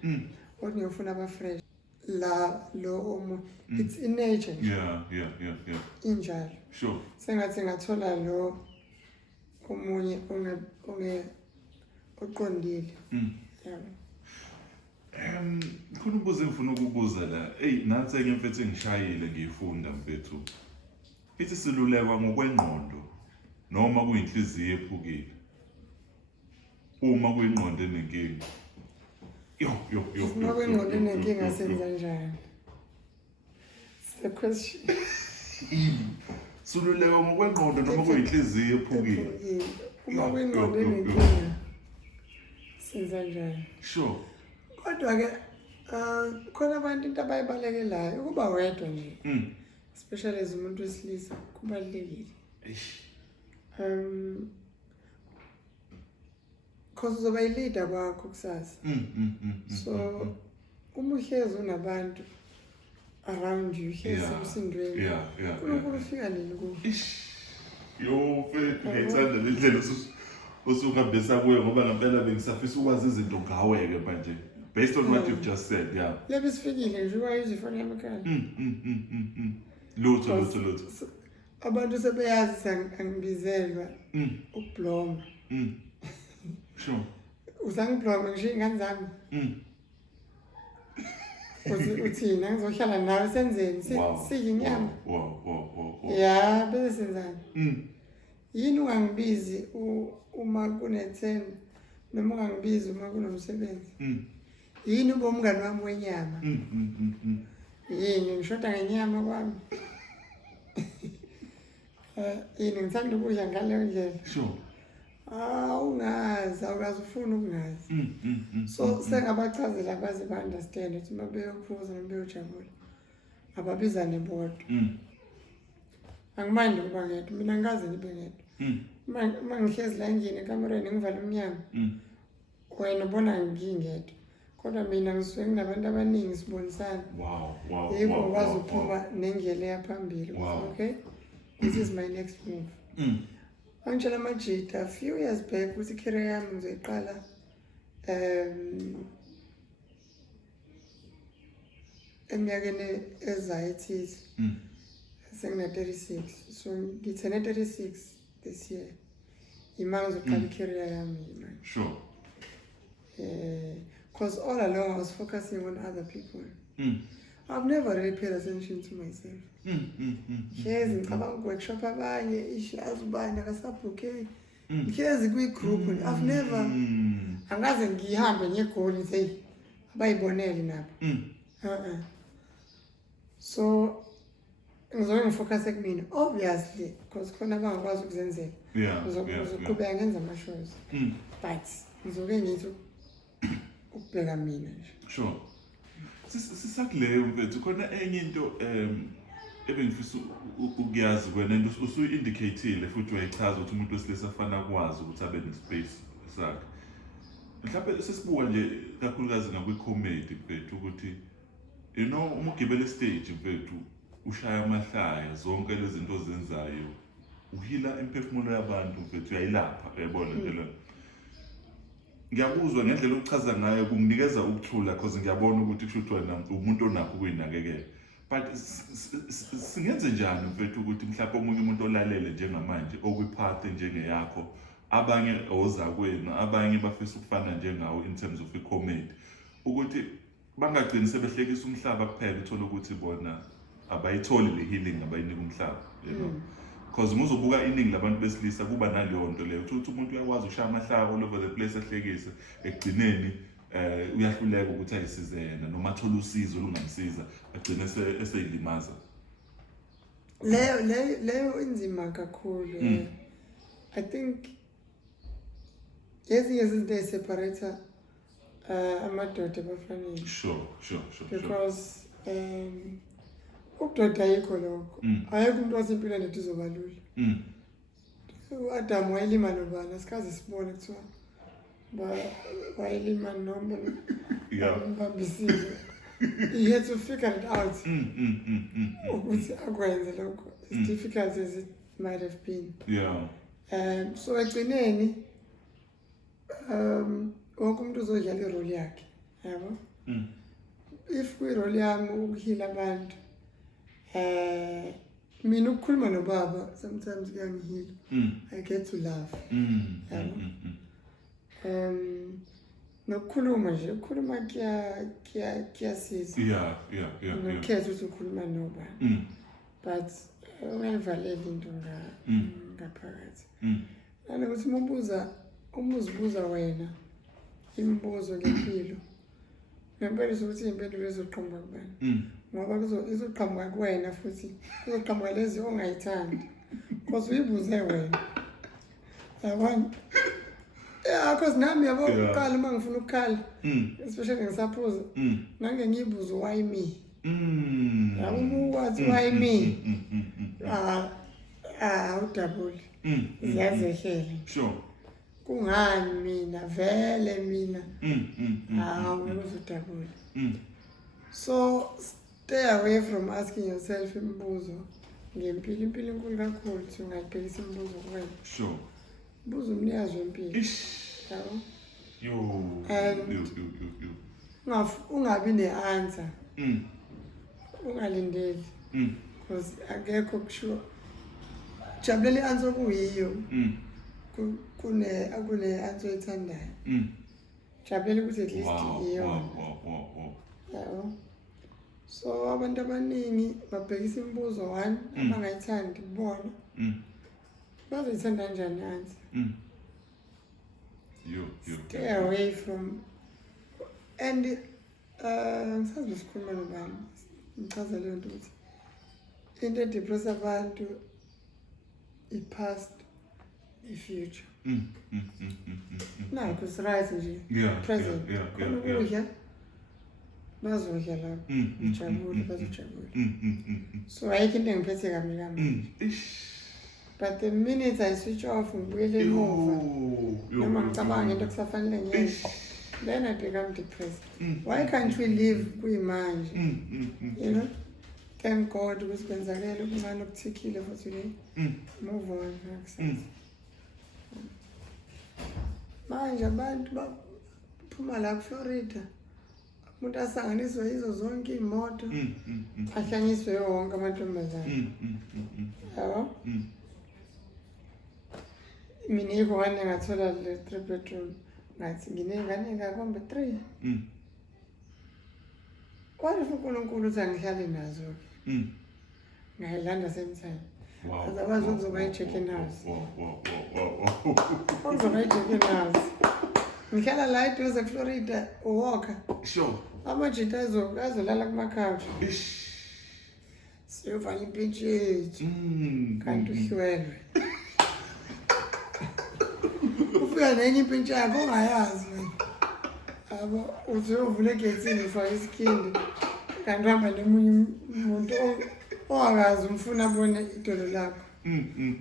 kodwa ngiyofuna abafresh la lo it's in nature. Yeah. Injalo. Sure. Sengathi ngathola lo omunye oqondile. Khona ubuze ngifuna ukubuza la. Nathi ke mfethu ngishayile ngiyifunda mfethu. Ithi silulekwa ngokwengqondo noma kuyinhliziyo ephukile. Uma kuyingqondo enenkinga. Yo. Uma kuyingqondo enenkinga senza njani? It's the question. Silulekwa ngokwengqondo noma kuyinhliziyo ephukile. Uma kuyingqondo enenkinga senza njani? Sure. Kodwa ke khona abantu into abayibalekelayo ukuba wedwa nje. Especially as umuntu wesilisa kubalekile. Because uzoba leader kwakho kusasa. So uma uhlezi unabantu around you, uhlezi emsindweni. uNkulunkulu ufika nini kuwe? Yo mfethu ngiyithanda le ndlela usungabhesa kuye ngoba ngempela bengisafisa ukwazi izinto ngaweke manje based on what you've just said. Yeah. Lebe sifikile nje ukwazi ifoni yamakhaya. Lutho. Abantu sebeyazi angibizelwa ukubloma. Sure. Uzangibloma ngisho ingane zami. Uthina ngizohlala nawe senzeni siyinyama. Wow. Yeah, bese senzani? Yini ungangibizi uma kunethemba noma ungangibizi uma kunomsebenzi? yini bomngani wami wenyama yini ngishoda ngenyama kwami yini ngithanda ukudla ngaleyo ndlela Sure. ungazi awukazi ufuna ukungazi so sengabachazela baze ba-understand ukuthi uma beyophuza noma beyojabula ababizane bodwa angimandi ukuba ngedwa mina ngikaze ngibe ngedwa uma ngihlezi la endlini ekamereni ngivale umnyango wena ubona ngingedwa kodwa mina ngisuke nginabantu abaningi sibonisana yiko ngikwazi ukuphuma nendlela eyaphambili okay this is my next move angitshela amajita a few years back ukuthi i-career yami ngizoyiqala eminyakeni ezayo ethize sengina-36 so ngithene 36 this year ima ngizoqala i-career yami manje. Sure. Because all along I was focusing on other people. I've never really paid attention to myself. Hlezi ngicabanga workshop abanye ishazi ubani akasabhukeki. Hlezi kwi-group I've never angaze ngihambe ngegoli ngithi abayibonele nabo. So ngizoke ngifocus kumina obviously because khona abangakwazi ukuzenzela. Ngizoqhubeka ngenza ama-shows. But ngizoke ngithi ukubheka mina nje. Sure. Sisakuleyo mfethu khona enye into ebengifisa ukuyazi kwena into usuyi-indicateile futhi uyayichaza ukuthi umuntu wesilisa afana akwazi ukuthi abe nespace sakhe. Mhlawumbe sesibuka nje kakhulukazi ngakwi-comedy mfethu ukuthi uma ugibela stage mfethu ushaya amahlaya zonke lezi zinto ozenzayo uhila imphefumulo yabantu mfethu uyayilapha uyayibona phela. Ngiyakuzwa ngendlela ochaza ngayo kunginikeza ukuthula because ngiyabona ukuthi kushuthi wena umuntu onakho ukuyinakekela. But singenze njani mfethu ukuthi mhlawumbe omunye umuntu olalele njengamanje okwipath njengeyakho abanye ozakwenu abanye bafisa ukufana njengawo in terms of i-comedy ukuthi bangagcini sebehlekisa umhlaba kuphela uthola ukuthi bona abayitholi le healing abayinika umhlaba, you know. Because muzobuka iningi labantu besilisa kuba naleyo nto leyo ukuthi umuntu uyakwazi ushaya amahlaka all over the place ehlekise ekugcineni uyahluleka ukuthi ayisize yena noma athola usizo lungamsiza agcine eseyilimaza. Leyo inzima kakhulu. I think ezinye izinto eziseparator amadoda abafanele. Sure. Because ukudoda ayikho lokho. Ayekho umuntu wasempilweni ethi uzoba lula. uAdam wayelima nobani asikaze sibone kuthiwa wayelima noma umbambisile. He had to figure it out. Ukuthi akwenze lokho. As difficult as it might have been. Yeah. So egcineni wonke umuntu uzodlala irole yakhe, yabo. If kwi-role yami ukuhila abantu mina ukukhuluma nobaba sometimes kuyangihila. I get to laugh. Nokukhuluma nje ukukhuluma kuyasiza. Yeah. Nokukhetha ukuthi ukhuluma nobani. But ungayivaleli into ngaphakathi. Nanokuthi umuzibuza wena imibuzo ngempilo. Ngempela ukuthi impendulo ezoqhamuka kubani. Ngoba izoqhamuka kuwena futhi izoqhamuka lezi ongayithandi. Because uyibuze wena. Yabona? Because nami yabo ukukhala uma ngifuna ukukhala. Especially ngisaphuza. Nange ngiyibuza why me. Yabo wathi why me? Udabule. Ziyazehlela. Sure. Kungani mina vele mina ngizodabula. So stay away from asking yourself imibuzo ngempilo. Impilo inkulu kakhulu ukuthi ungayibhekisa imibuzo kuwena. Sure. Buza umnikazi wempilo. Yabo. Ungabi ne-answer. Ungalindeli. Because akekho kusho jabulela i-answer kuyiyo. Akune answer ethandayo. Jabulela ukuthi at least iyo. Yabo. So abantu abaningi babhekisa imibuzo one abangayithandi kubona. Bazoyithanda kanjani answer? Stay away from, and ngisazi besikhuluma nobani ngichaza leyo nto ukuthi into edepressa abantu i-past i-future nakho is-right nje present khona ukudla bazodla lapho ujabule bazojabula so ayikho into engiphethe kabi kamanje but the minute I switch off ngibuyele emuva noma ngicabanga into kusafanele ngiyenze then I become depressed. Why can't we live kuyimanje? You know? Thank God ukuthi kwenzakele ukuncane okuthikile for today. Move on nakusasa. Manje abantu baphuma la kuFlorida. Umuntu asanganiswe yizo zonke imoto. Ahlanganiswe wonke amantombazane. Yabo? Mina yikho ngathola le 3 bedroom. Ngathi nginengane ngakombe 3. What if uNkulunkulu uthi angihlale nazo? Ngayilanda same time. Otherwise uzoba i-chicken house. Uzoba i-chicken house. Ngihlala la eduze eFlorida uwalker. Sure. Amajita azolala kuma-couch. Siyofaka impintshi yethu. Kanti uhlwelwe. Ufika nenye impintshi yakho ongayazi wena. Abo uzovula egetsini ufaka isikhindi. Kanti uhamba nomunye umuntu ongakazi umfuna abone idolo lakho.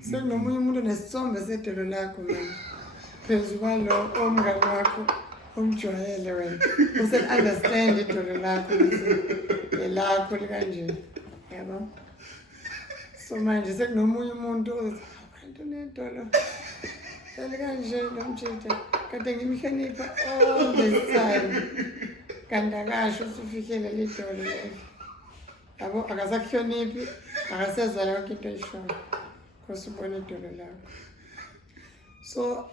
Sekunomunye umuntu onesithombe sedolo lakho manje. Phezu kwalo omngane wakho omjwayele wena. Use-understand idolo lakho ukuthi elakho likanje. Yabo? So manje sekunomunye umuntu othi kanti unedolo kanje nomtshitha kade ngimhlonipha all the time kanti akasho usufikele lidolo leli yabo akasakuhloniphi akasezwa yonke into eyishoyo because ubona idolo lakho so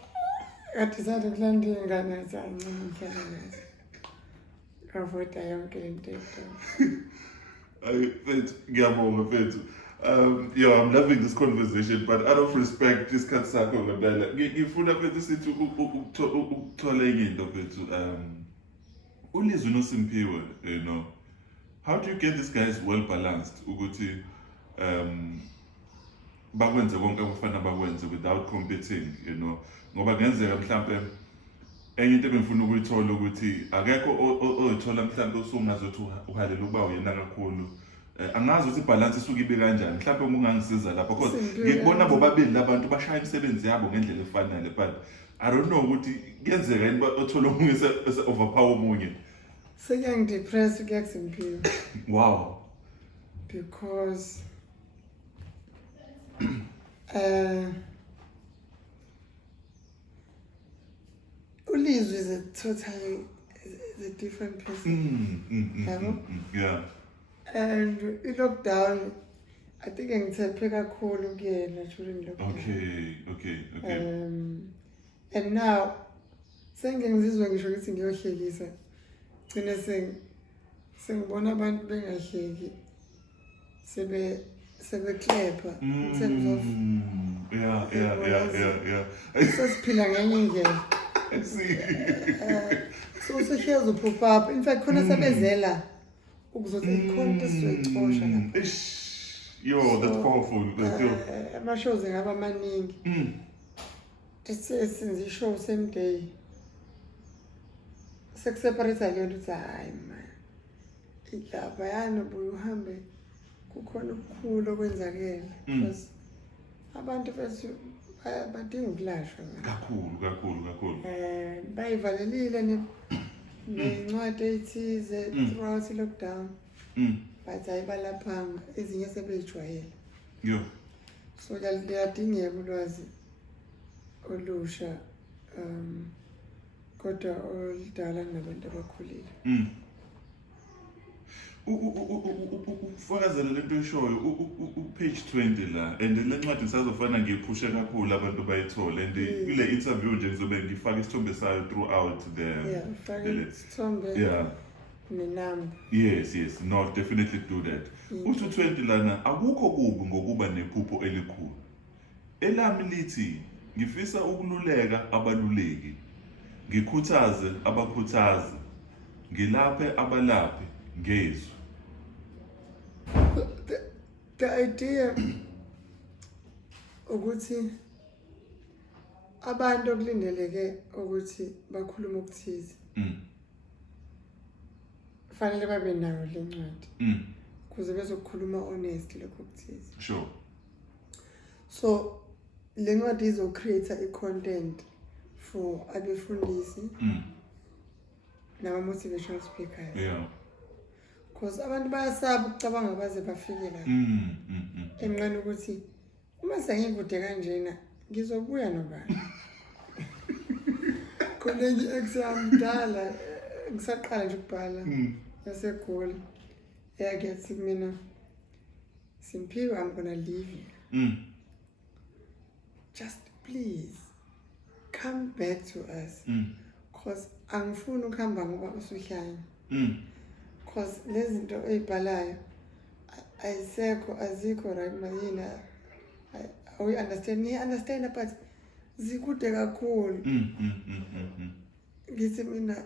kadizade kulanda iy'ngane zancane ngihlala nazo ngavoda yonke le nto eyidolo. Mfethu, ngiyabonga mfethu. Yeah, I'm loving this conversation, but out of respect, isikhathi sakho ngempela. Ngifuna mfethu sithi ukuthola enye into mfethu. Ulizwe noSimphiwe, you know. How do you get these guys well balanced ukuthi bakwenze konke abafana bakwenze without competing, you know? Ngoba ngenzeka mhlambe enye into ebengifuna ukuyithola ukuthi akekho oyithola mhlambe usungazothi uhalela ukuba uyena kakhulu. Angazi ukuthi ibalance isuke ibe kanjani mhlawumbe uma ungangisiza lapho because ngikubona bobabili labantu bashaya imisebenzi yabo ngendlela efanele but I don't know ukuthi kuyenzeka yini othola umunye overpower omunye. Seyangidepress kuyakuSimphiwe. Wow. Because Ulizwe is a totally is a different person. Yeah. And in lockdown, I think ngithembe kakhulu kuyena during lockdown. Okay. And now, sengizizwa ngisho ukuthi ngiyohlekisa. Gcine sengibona abantu bengahleki. Sebeklepha in terms of Yeah. sesiphila ngenye indlela. I see. So sehlezi upop up. In fact, khona sebezela ukuzothi i-contest soyixosha lapha. Yo, that's powerful. Ama-shows ngaba maningi. Senze i-show same day. Sekuseparate leyo nto ukuthi hayi man. Ilapha yana ubuye uhambe kukhona okukhulu okwenzakele. Because abantu bethu badinga ukulashwa. Kakhulu. Bayivalelile nencwadi ethize throughout lockdown. But ayibalaphanga ezinye sebeyijwayele. Yo. So liyadingeka ulwazi olusha kodwa oludala nabantu abakhulile. Ufakazela lento eshoyo page 20 la and le ncwadi ngisazofana ngiyiphushe kakhulu abantu bayithola and kule interview nje ngizobe ngifaka isithombe sayo throughout the nenamba. Yes, no, definitely do that. Uthi 20 lana akukho kubi ngokuba nephupho elikhulu. Elami lithi ngifisa ukululeka abaluleki. Ngikhuthaze abakhuthazi. ngilaphe abalaphi ngezwi. The idea ukuthi abantu okulindeleke ukuthi bakhuluma ukuthize fanele babe nayo le ncwadi kuze bezokhuluma honest lokho okuthize. Sure. So le ncwadi izocreate i-content for abefundisi nama-motivational speakers. Yeah. Because abantu bayasaba ukucabanga baze bafike la emnqane ukuthi uma sengikude kanjena ngizobuya nobani. Kolegi examdala ngisaqala nje ukubhala yaseGoli yakethi mina Simphiwe, I'm gonna leave you. Just please come back to us because angifuni ukuhamba ngoba usuhlanya. Because lezi zinto ezibhalayo azikho right mayina. We understand but zikude kakhulu. Ngithi mina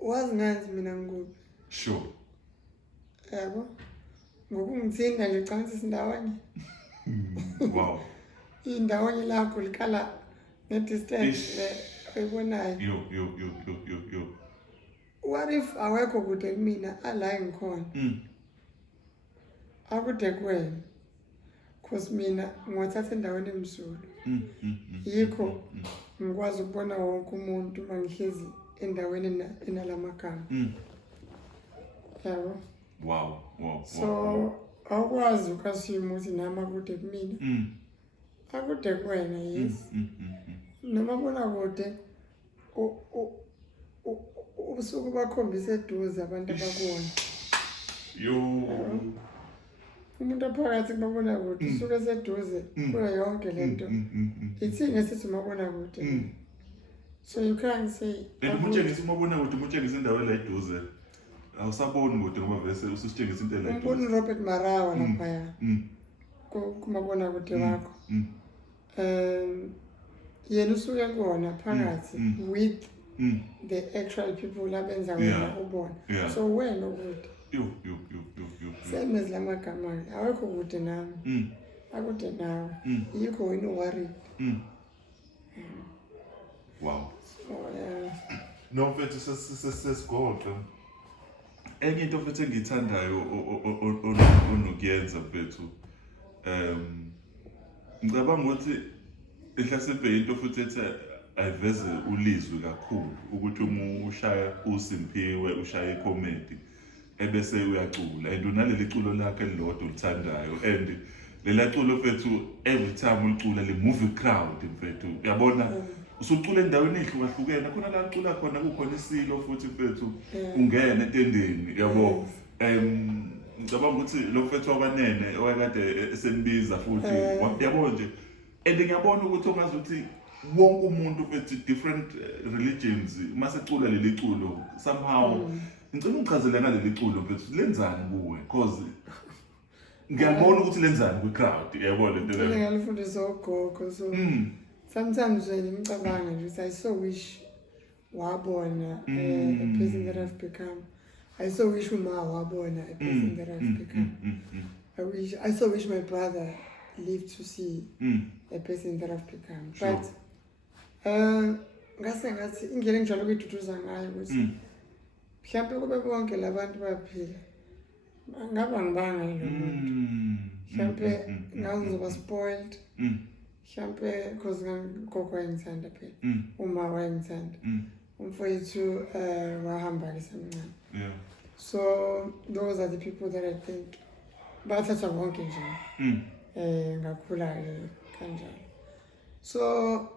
wazi nganzi mina ngikuphi. Sure. Yabo ngokungithinda nje cha ngithi sindawanye. Wow. Indawanye lakho likhala ne-distance le oyibonayo. Yo. What if awekho kude kumina ala ngikhona? Akude kuwena. Because mina ngwathatha endaweni emsulwa. Yikho ngikwazi ukubona wonke umuntu mangihlezi endaweni enalamagama. Yabo. Wow. So awukwazi ukasima ukuthi nama kude kumina. Akude kuwena, yes. Noma bona kude usuku bakhombisa eduze abantu abakuwona. Yo. Umuntu aphakathi kubona kude usuke seduze kuyo yonke lento. Ithini sithi mabona kude. So you can't say Umutshengisa umabona kude umutshengisa indawo la eduze. Awusaboni kude ngoba vese usitshengisa into la eduze. umbona Robert Marawa lapha. Kumabona kude wakho. Yena usuke kuona phakathi with the actual people abenza wena ubona. So wena ukuthi yo. same as lamagama awekho kude nami. Akude nawe. Yikho wena worried. Wow. So No mfethu sesigoqa. Enye into mfethu engiyithandayo onokuyenza mfethu. Ngicabanga ukuthi ihlasembe into futhi ethi ayiveze ulizwi kakhulu ukuthi uma ushaya uSimphiwe ushaya icomedy ebese uyacula and unaleli culo lakhe elilodwa ulithandayo and lela culo mfethu every time ulicula le movie crowd mfethu uyabona usucula endaweni ehlukahlukene khona la ucula khona kukhona isilo futhi mfethu ungena etendeni yabo ngicabanga ukuthi lo mfethu wabanene owakade esembiza futhi yabo nje and ngiyabona ukuthi ongazi ukuthi wonke umuntu mfethu different religions masecula leli culo somehow ngicela uchazelele ngaleli culo mfethu lenzani kuwe because ngiyabona ukuthi lenzani kwi crowd yabona lento le ngiyalifundisa ugogo so sometimes when ngicabanga nje I so wish wabona a person that I've become. I so wish uma wabona a person that I've become. I so wish my brother lived to see a person that I've become. Sure. But ngase ngathi indlela enjalo kuyitutuza ngayo ukuthi mhlawumbe kube bonke labantu baphila ngaba ngibanga lo muntu mhlawumbe ngizoba spoiled mhlawumbe because ngokho wayengithanda phela uma wayengithanda umfowethu wahamba kesemncane. So those are the people that I think bathatha bonke nje ngakhula kanjalo. So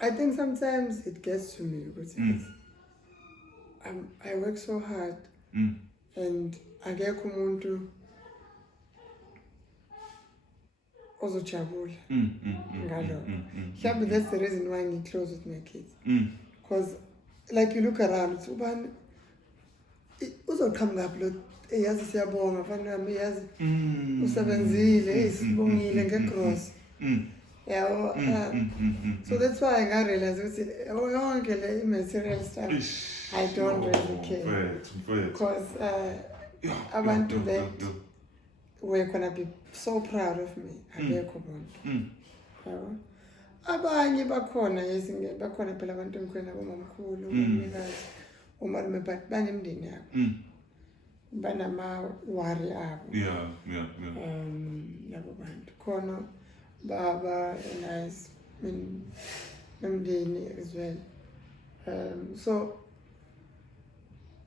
I think sometimes it gets to me because I work so hard and akekho umuntu ozojabula ngalokho. Mhlawumbe that's the reason why I'm close with my kids. Because like you look around, it's ubani uzoqhamuka lo yazi siyabonga fanele nami yazi usebenzile sibongile ngegross Yeah, so that's why I realized yonke le material stuff I don't really care because abantu that were gonna be so proud of me abekho bonke yabo. Abanye bakhona bakhona phela abantu engikhwena bomamkhulu umnikazi umalume but banemndeni yabo banama-worry abo labo bantu khona baba nice nomndeni as well. So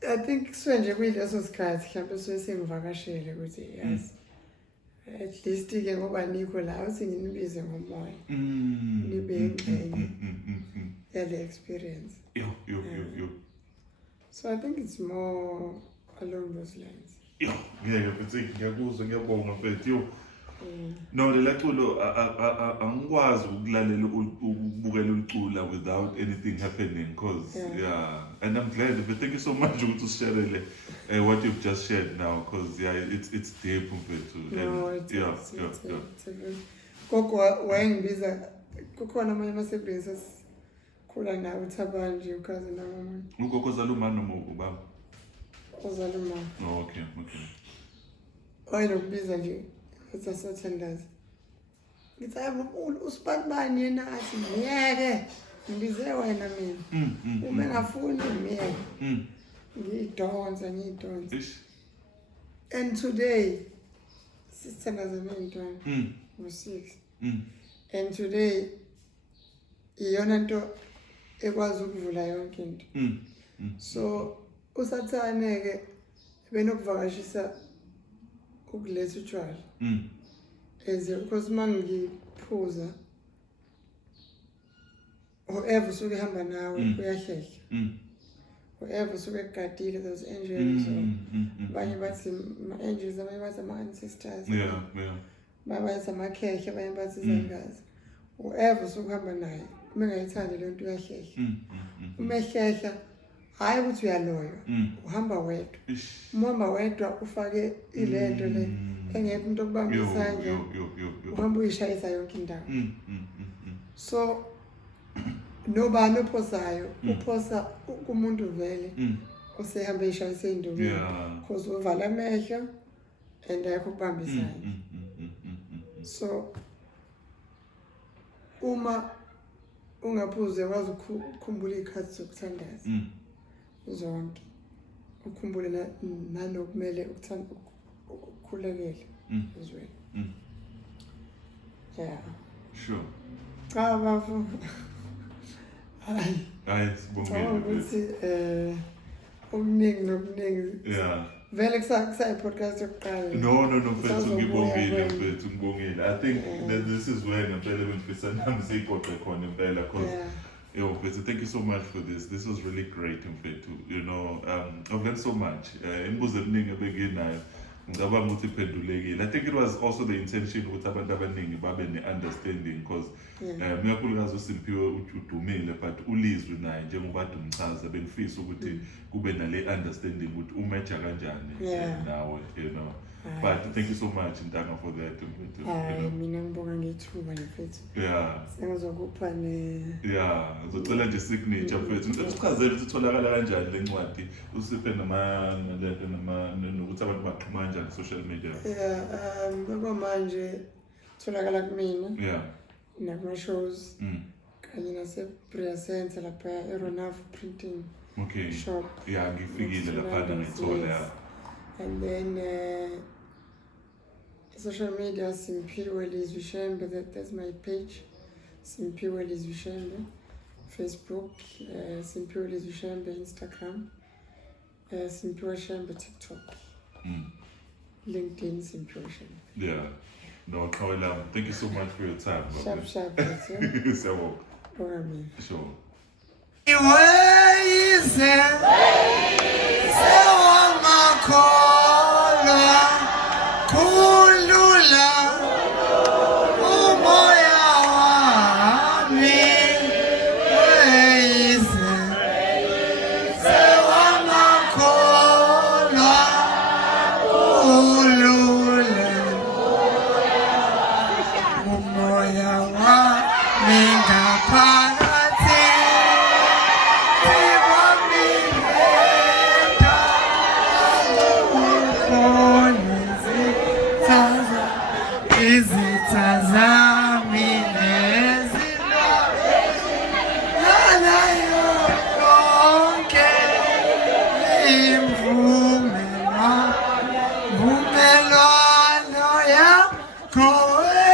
I think nje kuyileso sikhathi mhlawumbe suke sengivakashele ukuthi yes at least ke ngoba nikho la uthi nginibize ngomoya nibe ingxenye yale experience. So I think it's more along those lines. Ngiyakuzwa ngiyabonga mfethu. No, le culo angikwazi ukulalela ukubukela ucula without anything happening because and I'm glad, but thank you so much to share what you've just shared now because it's deep mfethu. No, it's Gogo wayengibiza kukhona amanye amasebenzi khula nawe uThabanje ukazi namama. Ugogo zalumani noma ubaba? Uzaluma. Oh, okay. Wayenokubiza nje Sathandazi. Ngithi usipakubani yena athi ngiyeke ngibize wena mina. Uma engafuni ngiyeke. Ngiyidonsa. And today Sathandazi ngiyintwana ngo-6. And today iyona nto ekwazi ukuvula yonke into. So usathane ke benokuvakashisa ukuletha utshwala because mangiphuza whoever usuke ehamba nawe uyahlehla whoever usuke egadile those angels abanye bathi ama-angels abanye bathi ama-ancestors bathi amakhehla abanye bathi izangazi whoever usuke uhamba naye uma engayithandi leyo nto uyahlehla uma ehlehla hayi ukuthi uyaloyo uhamba wedwa uma wedwa ufake ilento le engekho umuntu okubamba isandla uhamba uyishayisa yonke indawo. So nobani ophosayo uphosa kumuntu vele osehamba eyishayisa ey'ndobeni because uvala amehlo and ayikho ukubamba isandla. So uma ungaphuze wazi ukukhumbula iy'khathi zokuthandaza zonke ukhumbule nanokumele ukukhulekele ezweni. Sure. Cha bafu hayi sibongile ukuthi okuningi vele kusayi-podcast yokuqala. No mfethu ngibongile I think that this is where ngempela bengifisa nami siyiqoqe khona impela because mfethu, thank you so much for this. This was really great mfethu. I've learned so much. Imibuzo eminingi ebenginayo ngicabanga ukuthi iphendulekile. I think it was also the intention ukuthi abantu abaningi babe ne-understanding because mikakhulukazi uSimphiwe udumile but ulizwi naye njengoba ade umchaza bengifisa ukuthi kube nale understanding ukuthi umeja kanjani nawe but thank you so much Ntanga for that mfethu. Mina ngibonga ngethuba mfethu. Sengizokupha ngizocela nje signature mfethu. Usichazele ukuthi itholakala kanjani le ncwadi usiphe namalento nokuthi abantu baxhumana kanjani ku-social media. Manje itholakala kumina nakuma-shows kanye nase-Brea Center lapha e-Ronav Printing shop. Ngifikile laphana ngithola and then social media Simphiwe Lizwi Shembe, that's my page. Simphiwe Lizwi Shembe, Facebook, Simphiwe Lizwi Shembe, Instagram, Simphiwe Shembe, TikTok, LinkedIn, Simphiwe Shembe. No, Kawela, thank you so much for your time. Sharp, So, sure. Moya wa Olé!